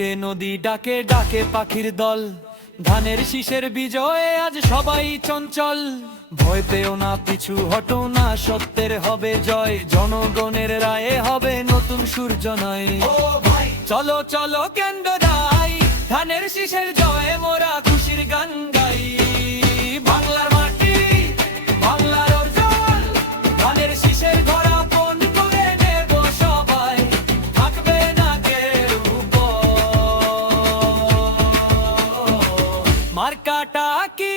ডাকে নদী, ডাকে ডাকে পাখির দল। ধানের শীষের বিজয়ে আজ সবাই চঞ্চল। ভয় পেও না, পিছু হটো না, সত্যের হবে জয়। জনগণের রায়ে হবে নতুন সূর্য নয়। চলো চলো কেন্দ্র দাই, ধানের শীষের জয়ে মোরা খুশির গান গাই। বাংলার মাটি, বাংলার অর্জন, ধানের শীষের ঘোড়া পণ করে নেব সবাই। থাকবে না কেউ পর। মার্কাটা কি